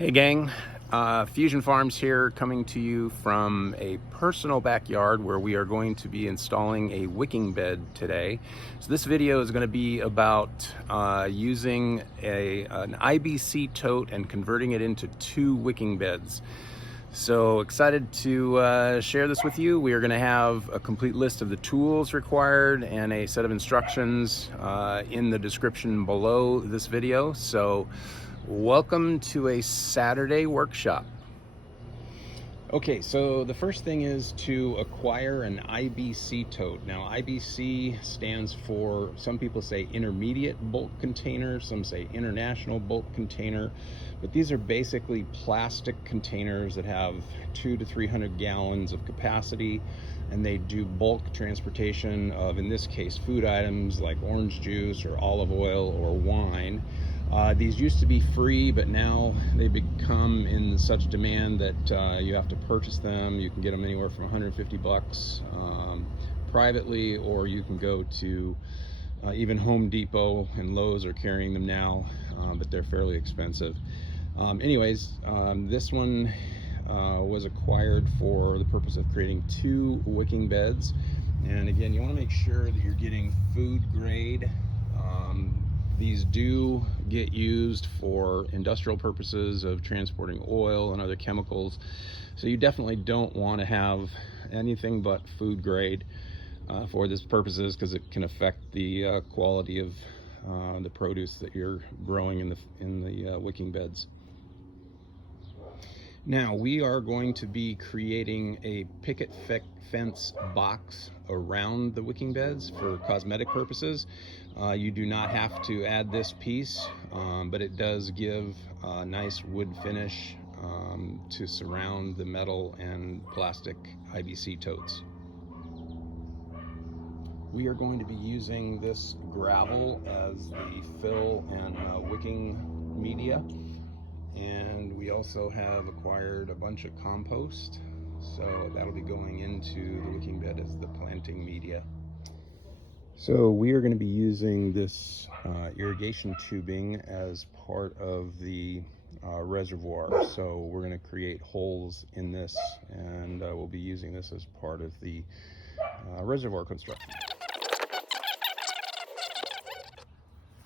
Hey gang, Fusion Farms here, coming to you from a personal backyard where we are going to be installing a wicking bed today. So this video is going to be about using an IBC tote and converting it into 2 wicking beds. So excited to share this with you. We are going to have a complete list of the tools required and a set of instructions in the description below this video. So welcome to a Saturday workshop. Okay, so the first thing is to acquire an IBC tote. Now, IBC stands for, some people say intermediate bulk container, some say international bulk container, but these are basically plastic containers that have 200 to 300 gallons of capacity, and they do bulk transportation of, in this case, food items like orange juice or olive oil or wine. These used to be free, but now they become in such demand that you have to purchase them. You can get them anywhere from 150 bucks privately, or you can go to even Home Depot and Lowe's are carrying them now, but they're fairly expensive. This one was acquired for the purpose of creating 2 wicking beds. And again, you want to make sure that you're getting food grade. These do get used for industrial purposes of transporting oil and other chemicals, so you definitely don't want to have anything but food grade for this purposes, because it can affect the quality of the produce that you're growing in the wicking beds. Now, we are going to be creating a picket fence box around the wicking beds for cosmetic purposes. You do not have to add this piece, but it does give a nice wood finish to surround the metal and plastic IBC totes. We are going to be using this gravel as the fill and wicking media. And we also have acquired a bunch of compost, so that'll be going into the wicking bed as the planting media. So we are going to be using this irrigation tubing as part of the reservoir. So we're going to create holes in this, and we'll be using this as part of the reservoir construction.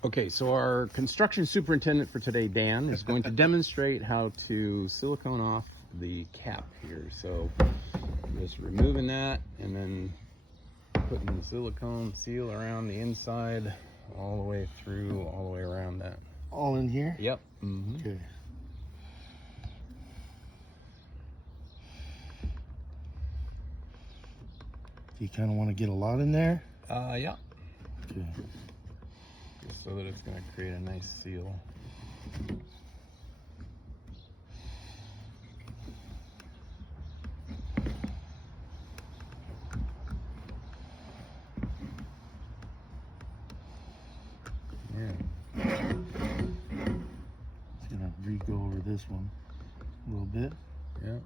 Okay, so our construction superintendent for today, Dan, is going to demonstrate how to silicone off the cap here. So just removing that and then putting the silicone seal around the inside all the way through, all the way around that. All in here? Yep. Mm-hmm. Okay. Do you kind of want to get a lot in there? Yeah. Okay. Just so that it's going to create a nice seal. Yeah. Just gonna re-go over this one a little bit. Yeah.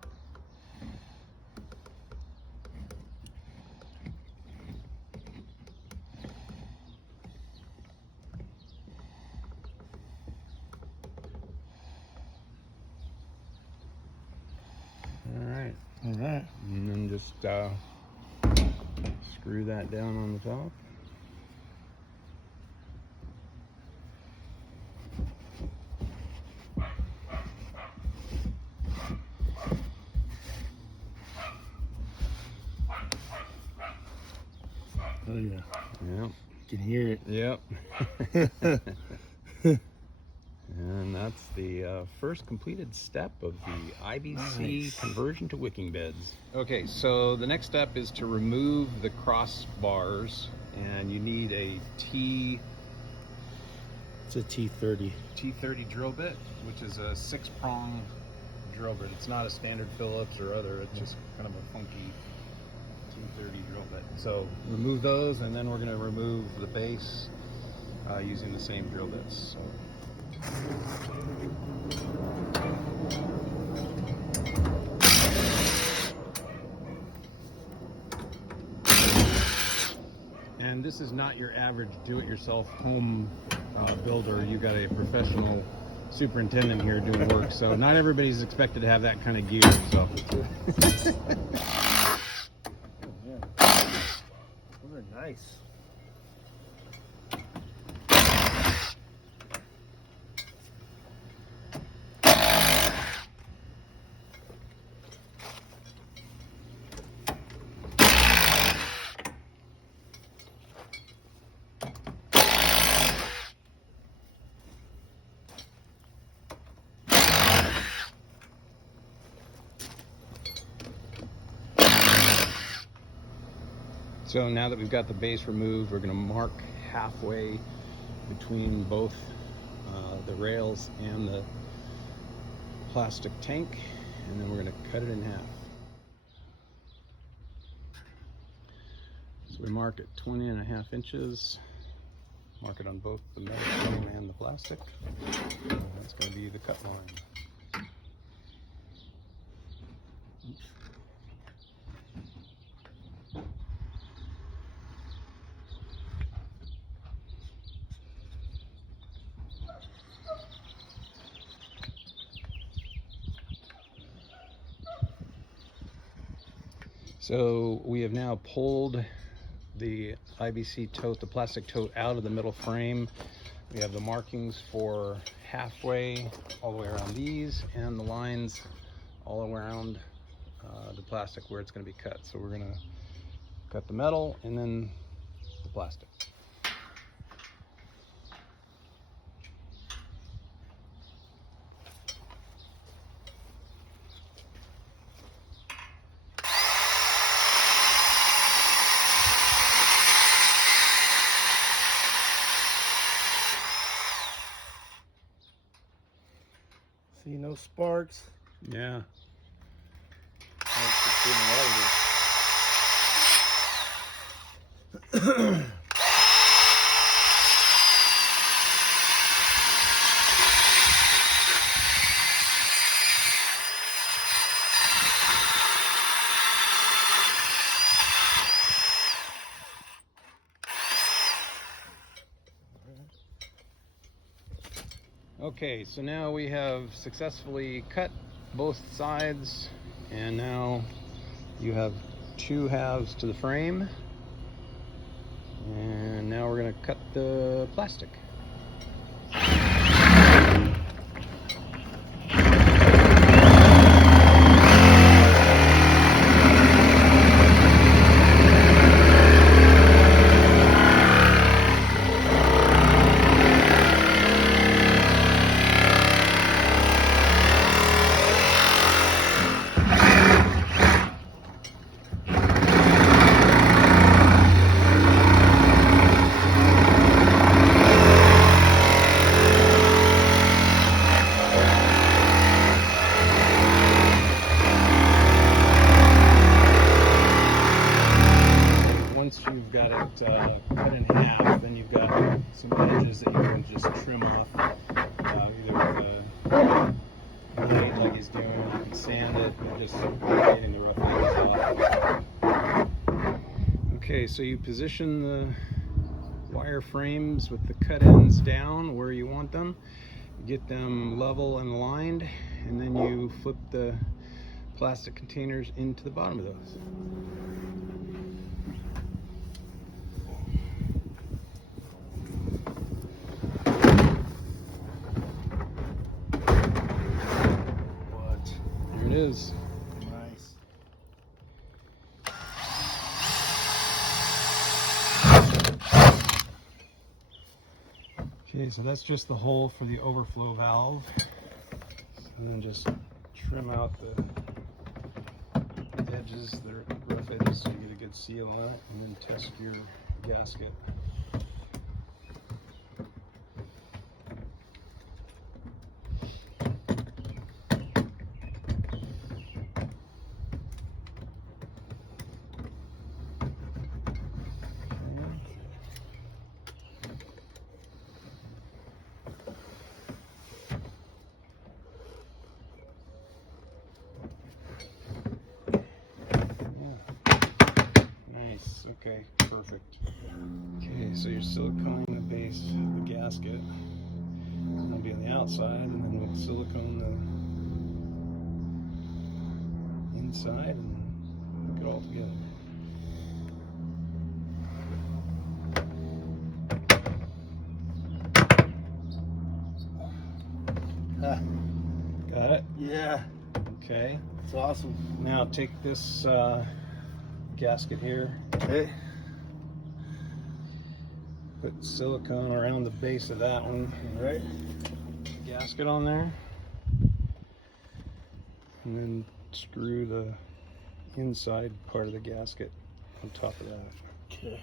All right. And then just screw that down on the top. Oh yeah. Yep. You can hear it. Yep. And that's the first completed step of the IBC conversion to wicking beds. Okay, so the next step is to remove the crossbars, and you need a It's a T30. T30 drill bit, which is a 6-prong drill bit. It's not a standard Phillips or other, it's just kind of a funky T30 drill bit. So remove those, and then we're going to remove the base using the same drill bits. So. And this is not your average do-it-yourself home builder. You got a professional superintendent here doing work, so not everybody's expected to have that kind of gear. So. Those are nice. So now that we've got the base removed, we're going to mark halfway between both the rails and the plastic tank, and then we're going to cut it in half. So we mark it 20.5 inches, mark it on both the metal frame and the plastic, and that's going to be the cut line. So we have now pulled the IBC tote, the plastic tote, out of the middle frame. We have the markings for halfway all the way around these, and the lines all around the plastic where it's going to be cut. So we're going to cut the metal and then the plastic. See, no sparks. Yeah. That's just getting out of here. Okay, so now we have successfully cut both sides, and now you have two halves to the frame, and now we're going to cut the plastic. Once you've got it cut in half, then you've got some edges that you can just trim off, either with a blade like he's doing, you can sand it, or just getting the rough edges off. Okay, so you position the wire frames with the cut ends down where you want them, get them level and aligned, and then you flip the plastic containers into the bottom of those. Here it is. Nice. Okay, so that's just the hole for the overflow valve. And then just trim out the edges, the rough edges, so you get a good seal on it, and then test your gasket. Okay, perfect. Okay, so you're siliconing the base of the gasket. It'll be on the outside, and then we'll silicone the inside and hook it all together. Ah, Got it? yeah, Okay. it's awesome. Now take this gasket here, Okay. put silicone around the base of that one, All right. gasket on there, and then screw the inside part of the gasket on top of that. Okay.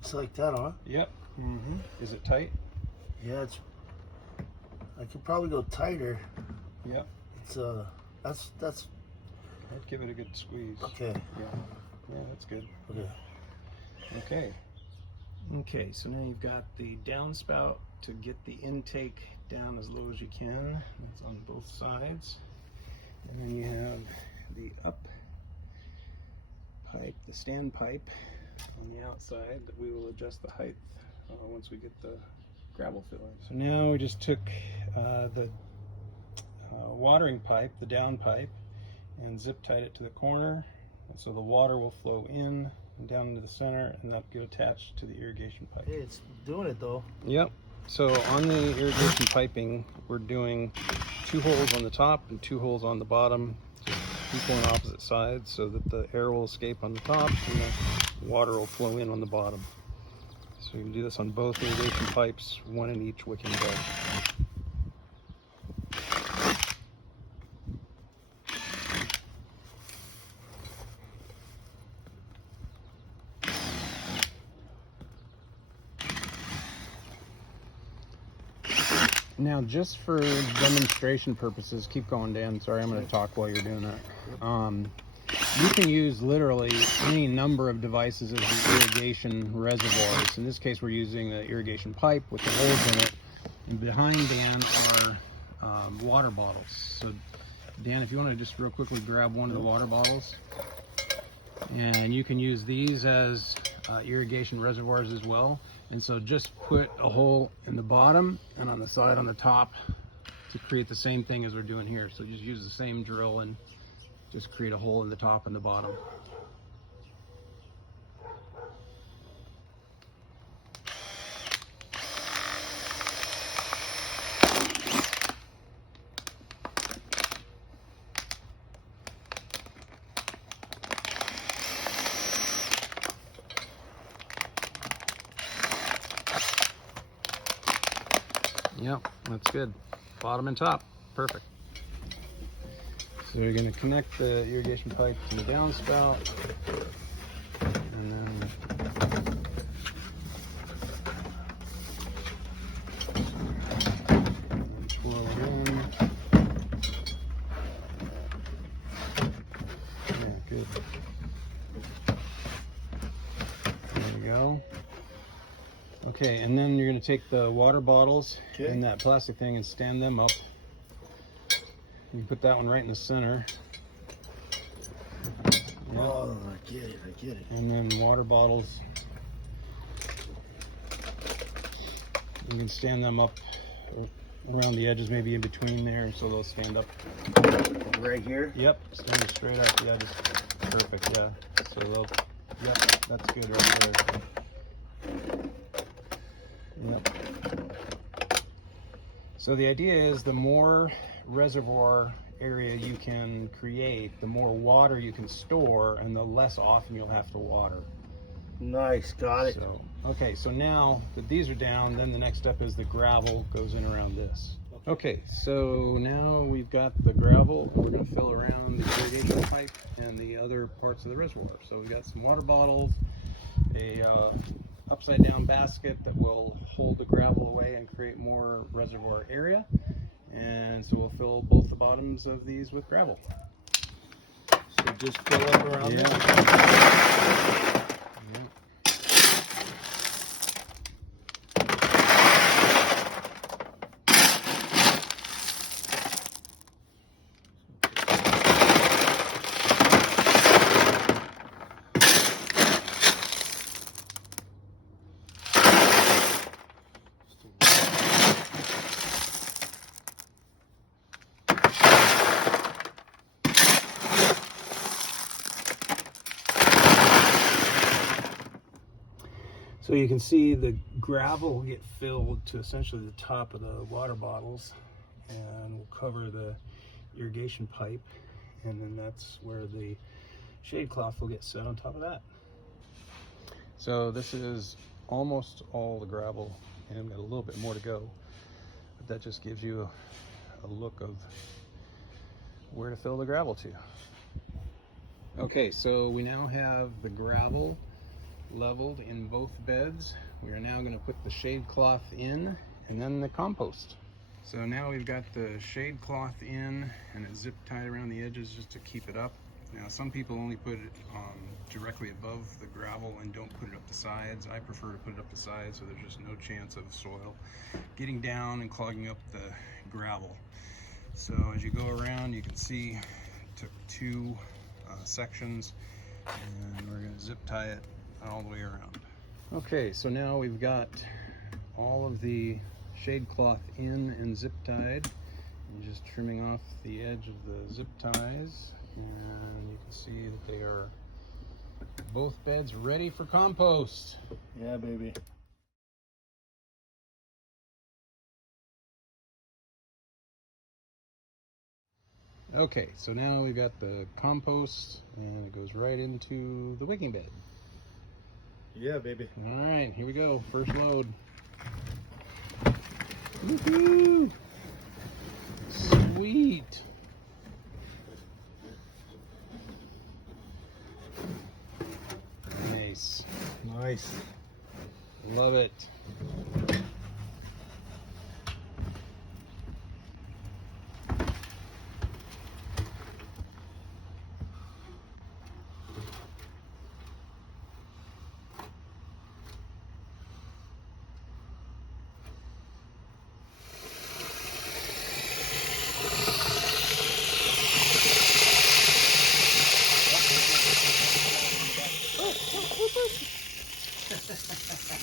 It's like that, huh? Yep. Is it tight? Yeah, it's. I could probably go tighter. Yep. It's that's I'd give it a good squeeze. okay. Yeah, that's good. Okay. Okay, so now you've got the downspout to get the intake down as low as you can. It's on both sides. And then you have the up pipe, the stand pipe on the outside that we will adjust the height once we get the gravel fill in. So now we just took the watering pipe, the down pipe, and zip tied it to the corner, so the water will flow in and down into the center, and that'll get attached to the irrigation pipe. Hey, it's doing it though. Yep. So on the irrigation piping, we're doing 2 holes on the top and 2 holes on the bottom, just equal on opposite sides, so that the air will escape on the top and the water will flow in on the bottom. So you can do this on both irrigation pipes, 1 in each wicking bed. Now, just for demonstration purposes, keep going, Dan. Sorry, I'm going to talk while you're doing that. You can use literally any number of devices as the irrigation reservoirs. In this case, we're using the irrigation pipe with the holes in it. And behind Dan are water bottles. So, Dan, if you want to just real quickly grab one of the water bottles. And you can use these as irrigation reservoirs as well. And so just put a hole in the bottom and on the side on the top to create the same thing as we're doing here. So just use the same drill and just create a hole in the top and the bottom. Yep, that's good. Bottom and top, perfect. So you're going to connect the irrigation pipe to the downspout, and then twirl it in. Yeah, good. There we go. Okay, and then you're going to take the water bottles and that plastic thing and stand them up. You put that one right in the center. Oh, I get it. And then water bottles. You can stand them up around the edges, maybe in between there, so they'll stand up. Right here? Yep, stand straight up the edges. Perfect, yeah. So they'll, yep, that's good right there. Yep. So the idea is the more reservoir area you can create, the more water you can store, and the less often you'll have to water. Nice, got it. So, okay, so now that these are down, then the next step is the gravel goes in around this. Okay, so now we've got the gravel, and we're going to fill around the irrigation pipe and the other parts of the reservoir. So we've got some water bottles, a upside down basket that will hold the gravel away and create more reservoir area. And so we'll fill both the bottoms of these with gravel. So just fill up around Yeah. So you can see the gravel will get filled to essentially the top of the water bottles, and we'll cover the irrigation pipe, and then that's where the shade cloth will get set on top of that. So this is almost all the gravel, and got a little bit more to go, but that just gives you a look of where to fill the gravel to. Okay, so we now have the gravel leveled in both beds. We are now going to put the shade cloth in, and then the compost. So now we've got the shade cloth in, and it's zip tied around the edges just to keep it up. Now some people only put it directly above the gravel and don't put it up the sides. I prefer to put it up the sides so there's just no chance of soil getting down and clogging up the gravel. So as you go around, you can see it took two sections, and we're going to zip tie it all the way around. Okay, so now we've got all of the shade cloth in and zip tied. I'm just trimming off the edge of the zip ties, and you can see that they are both beds ready for compost. Yeah, baby. Okay, so now we've got the compost, and it goes right into the wicking bed. Yeah, baby. All right, here we go. First load. Woohoo! Sweet. Nice. Nice. Love it.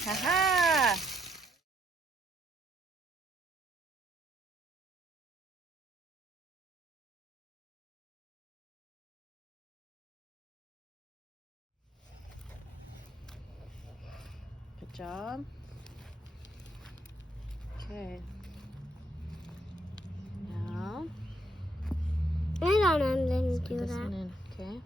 Haha! Good job. Okay. Now I don't know how to put do this that. one in, okay?